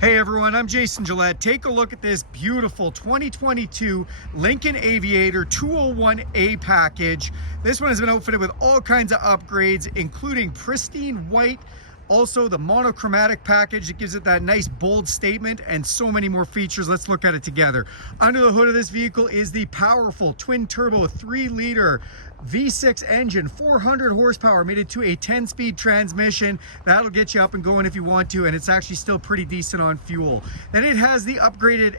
Hey everyone, I'm Jason Gillette. Take a look at this beautiful 2022 Lincoln Aviator 201A package. This one has been outfitted with all kinds of upgrades, including pristine white, also the monochromatic package that gives it that nice bold statement, and so many more features. Let's look at it together. Under the hood of this vehicle is the powerful twin turbo 3-liter V6 engine, 400 horsepower, made it to a 10-speed transmission. That'll get you up and going if you want to, and it's actually still pretty decent on fuel. Then it has the upgraded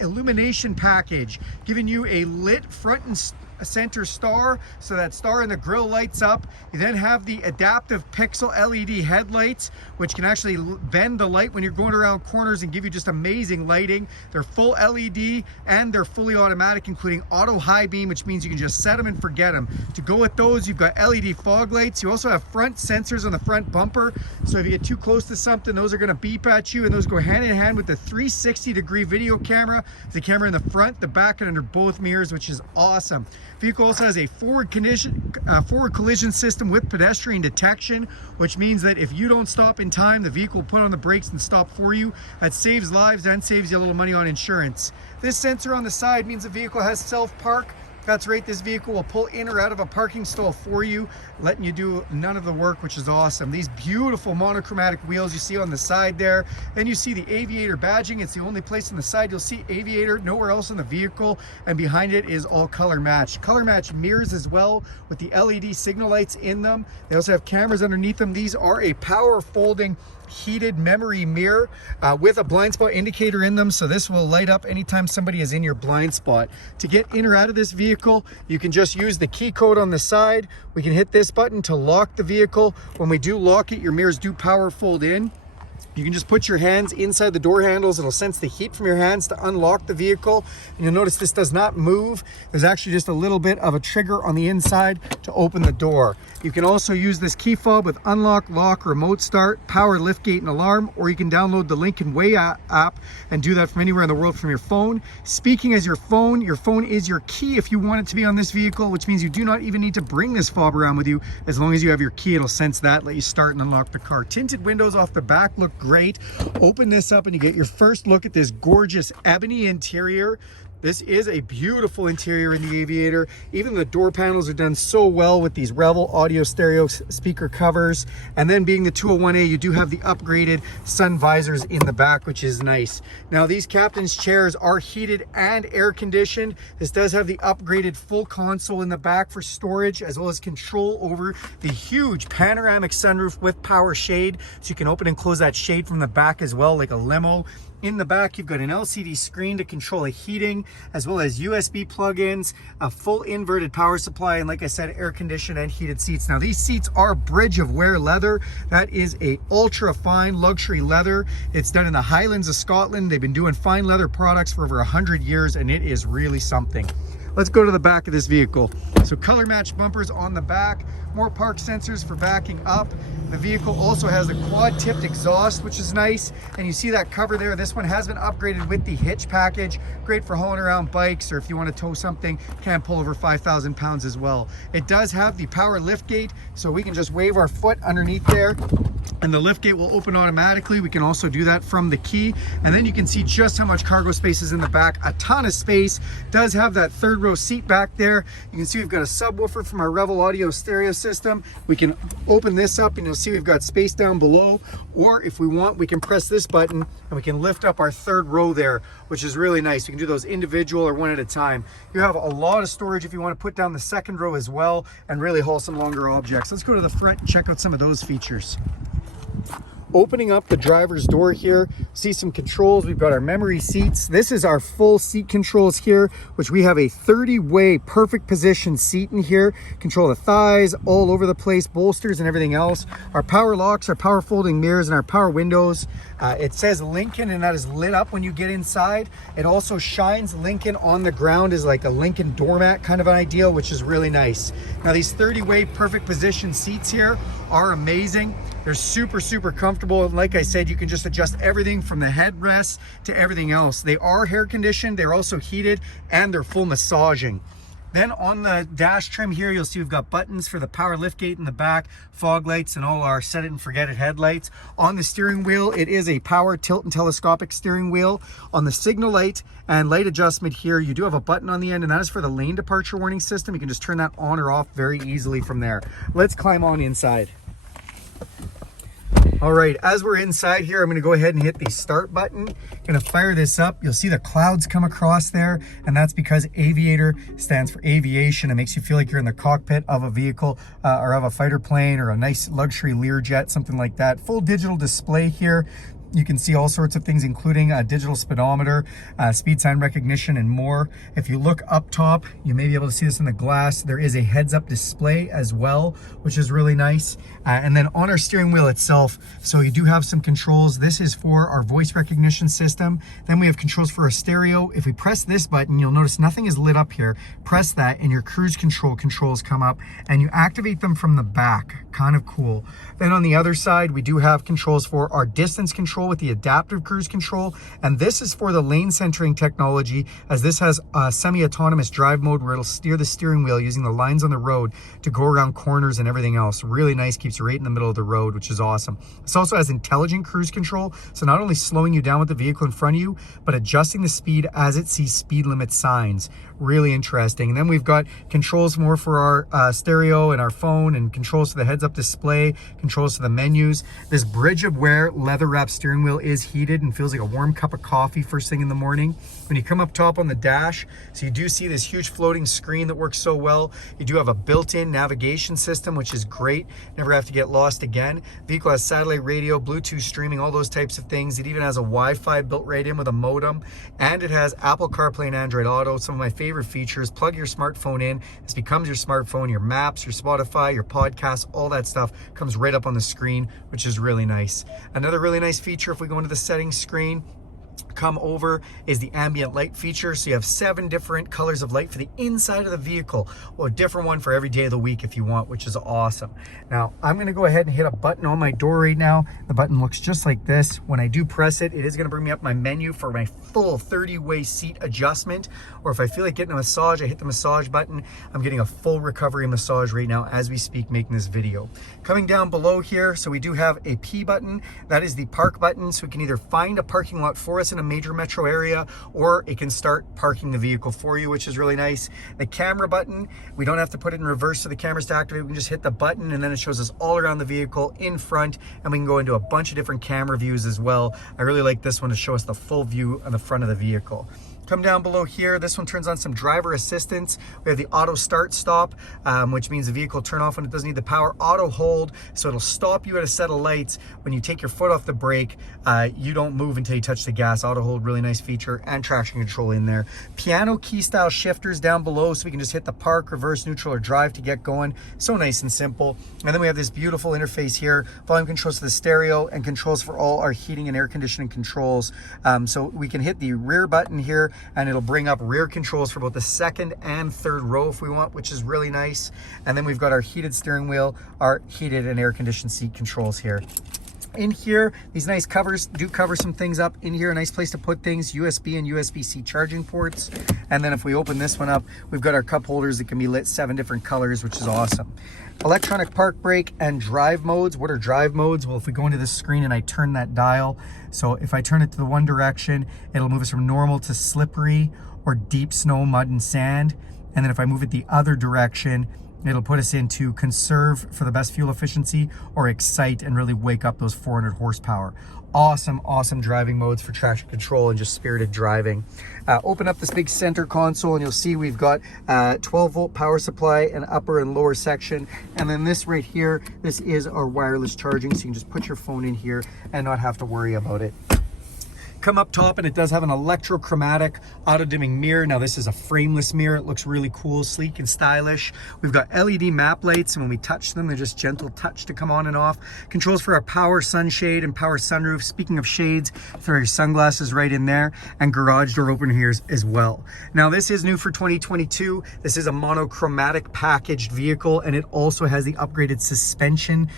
illumination package, giving you a lit front and center star, so that star in the grille lights up. You then have the adaptive pixel LED headlights, which can actually bend the light when you're going around corners and give you just amazing lighting. They're full LED and they're fully automatic, including auto high beam, which means you can just set them and forget them. To go with those, you've got LED fog lights. You also have front sensors on the front bumper, so if you get too close to something, those are going to beep at you, and those go hand in hand with the 360-degree video camera. The camera in the front, the back, and under both mirrors, which is awesome. Vehicle also has a forward collision system with pedestrian detection, which means that if you don't stop in time, the vehicle will put on the brakes and stop for you. That saves lives and saves you a little money on insurance. This sensor on the side means the vehicle has self-park. That's right, this vehicle will pull in or out of a parking stall for you, letting you do none of the work, which is awesome. These beautiful monochromatic wheels you see on the side there. Then you see the Aviator badging. It's the only place on the side you'll see Aviator, nowhere else in the vehicle. And behind it is all color matched. Color matched mirrors as well, with the LED signal lights in them. They also have cameras underneath them. These are a power folding heated memory mirror with a blind spot indicator in them, so this will light up anytime somebody is in your blind spot. To get in or out of this vehicle, you can just use the key code on the side. We can hit this button to lock the vehicle. When we do lock it, your mirrors do power fold in. You can just put your hands inside the door handles. It'll sense the heat from your hands to unlock the vehicle. And you'll notice this does not move. There's actually just a little bit of a trigger on the inside to open the door. You can also use this key fob with unlock, lock, remote start, power, liftgate, and alarm, or you can download the Lincoln Way app and do that from anywhere in the world from your phone. Speaking as your phone is your key if you want it to be on this vehicle, which means you do not even need to bring this fob around with you. As long as you have your key, it'll sense that, let you start and unlock the car. Tinted windows off the back look great. Open this up and you get your first look at this gorgeous ebony interior. This is a beautiful interior in the Aviator. Even the door panels are done so well with these Revel audio stereo speaker covers. And then being the 201A, you do have the upgraded sun visors in the back, which is nice. Now these captain's chairs are heated and air conditioned. This does have the upgraded full console in the back for storage, as well as control over the huge panoramic sunroof with power shade. So you can open and close that shade from the back as well, like a limo. In the back, you've got an LCD screen to control the heating, as well as USB plug-ins, a full inverted power supply, and like I said, air conditioned and heated seats. Now these seats are bridge of wear leather. That is a ultra fine luxury leather. It's done in the Highlands of Scotland. They've been doing fine leather products for over 100 years, and it is really something. Let's go to the back of this vehicle. So color matched bumpers on the back, more park sensors for backing up. The vehicle also has the quad tipped exhaust, which is nice. And you see that cover there. This one has been upgraded with the hitch package. Great for hauling around bikes, or if you want to tow something, can pull over 5,000 pounds as well. It does have the power lift gate, so we can just wave our foot underneath there and the lift gate will open automatically. We can also do that from the key. And then you can see just how much cargo space is in the back. A ton of space. Does have that third row seat back there. You can see we've got a subwoofer from our Revel audio stereo system. We can open this up and you'll see we've got space down below, or if we want, we can press this button and we can lift up our third row there, which is really nice. You can do those individual or one at a time. You have a lot of storage if you want to put down the second row as well and really haul some longer objects. Let's go to the front and check out some of those features. Opening up the driver's door here, see some controls. We've got our memory seats. This is our full seat controls here, which we have a 30-way perfect position seat in here. Control the thighs all over the place, bolsters and everything else. Our power locks, our power folding mirrors, and our power windows. It says Lincoln, and that is lit up when you get inside. It also shines Lincoln on the ground as like a Lincoln doormat kind of an ideal, which is really nice. Now these 30-way perfect position seats here are amazing. They're super, super comfortable. And like I said, you can just adjust everything from the headrest to everything else. They are hair conditioned, they're also heated, and they're full massaging. Then on the dash trim here, you'll see we've got buttons for the power liftgate in the back, fog lights, and all our set it and forget it headlights. On the steering wheel, it is a power tilt and telescopic steering wheel. On the signal light and light adjustment here, you do have a button on the end, and that is for the lane departure warning system. You can just turn that on or off very easily from there. Let's climb on inside. All right, as we're inside here, I'm gonna go ahead and hit the start button. Gonna fire this up. You'll see the clouds come across there, and that's because Aviator stands for aviation. It makes you feel like you're in the cockpit of a vehicle or of a fighter plane or a nice luxury Learjet, something like that. Full digital display here. You can see all sorts of things, including a digital speedometer, speed sign recognition, and more. If you look up top, you may be able to see this in the glass. There is a heads-up display as well, which is really nice. And then on our steering wheel itself, so you do have some controls. This is for our voice recognition system. Then we have controls for our stereo. If we press this button, you'll notice nothing is lit up here. Press that and your cruise control controls come up, and you activate them from the back. Kind of cool. Then on the other side, we do have controls for our distance control with the adaptive cruise control, and this is for the lane centering technology, as this has a semi-autonomous drive mode where it'll steer the steering wheel using the lines on the road to go around corners and everything else. Really nice, keeps you right in the middle of the road, which is awesome. This also has intelligent cruise control, so not only slowing you down with the vehicle in front of you, but adjusting the speed as it sees speed limit signs. Really interesting. And then we've got controls more for our stereo and our phone, and controls to the heads-up display, controls to the menus. This bridge of wear leather wrap steering wheel is heated and feels like a warm cup of coffee first thing in the morning. When you come up top on the dash, so you do see this huge floating screen that works so well. You do have a built-in navigation system, which is great. Never have to get lost again. Vehicle has satellite radio, Bluetooth streaming, all those types of things. It even has a Wi-Fi built right in with a modem, and it has Apple CarPlay and Android Auto. Some of my favorite features: plug your smartphone in, this becomes your smartphone, your maps, your Spotify, your podcasts, all that stuff comes right up on the screen, which is really nice. Another really nice feature, if we go into the settings screen, come over, is the ambient light feature. So you have 7 different colors of light for the inside of the vehicle, or a different one for every day of the week if you want, which is awesome. Now I'm going to go ahead and hit a button on my door right now. The button looks just like this. When I do press it, it is going to bring me up my menu for my full 30-way seat adjustment, or if I feel like getting a massage, I hit the massage button. I'm getting a full recovery massage right now as we speak, making this video. Coming down below here, so we do have a P button. That is the park button, so we can either find a parking lot for us in a major metro area, or it can start parking the vehicle for you, which is really nice. The camera button, we don't have to put it in reverse for the cameras to activate. We can just hit the button, and then it shows us all around the vehicle in front, and we can go into a bunch of different camera views as well. I really like this one to show us the full view on the front of the vehicle. Come down below here, this one turns on some driver assistance. We have the auto start stop, which means the vehicle will turn off when it doesn't need the power. Auto hold, so it'll stop you at a set of lights. When you take your foot off the brake, you don't move until you touch the gas. Auto hold, really nice feature, and traction control in there. Piano key style shifters down below, so we can just hit the park, reverse, neutral, or drive to get going. So nice and simple. And then we have this beautiful interface here, volume controls to the stereo, and controls for all our heating and air conditioning controls. So we can hit the rear button here, and it'll bring up rear controls for both the second and third row if we want, which is really nice. And then we've got our heated steering wheel, our heated and air conditioned seat controls here. In here, these nice covers do cover some things up in here. A nice place to put things, USB and USB-C charging ports. And then if we open this one up, we've got our cup holders that can be lit 7 different colors, which is awesome. Electronic park brake and drive modes. What are drive modes? Well, if we go into this screen and I turn that dial, so if I turn it to the one direction, it'll move us from normal to slippery or deep snow, mud, and sand. And then if I move it the other direction, it'll put us into conserve for the best fuel efficiency, or excite and really wake up those 400 horsepower. Awesome, awesome driving modes for traction control and just spirited driving. Open up this big center console, and you'll see we've got 12-volt power supply, an upper and lower section. And then this right here, this is our wireless charging, so you can just put your phone in here and not have to worry about it. Come up top, and it does have an electrochromatic auto-dimming mirror. Now this is a frameless mirror. It looks really cool, sleek and stylish. We've got LED map lights, and when we touch them, they're just gentle touch to come on and off. Controls for our power sunshade and power sunroof. Speaking of shades, throw your sunglasses right in there, and garage door opener here as well. Now this is new for 2022. This is a monochromatic packaged vehicle, and it also has the upgraded suspension.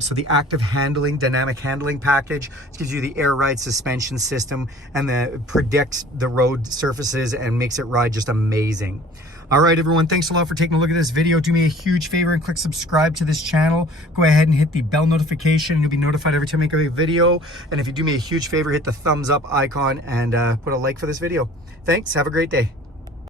So the active handling, dynamic handling package gives you the air ride suspension system, and predicts the road surfaces and makes it ride just amazing. All right, everyone, thanks a lot for taking a look at this video. Do me a huge favor and click subscribe to this channel. Go ahead and hit the bell notification, and you'll be notified every time I make a video. And if you do me a huge favor, hit the thumbs up icon and put a like for this video. Thanks. Have a great day.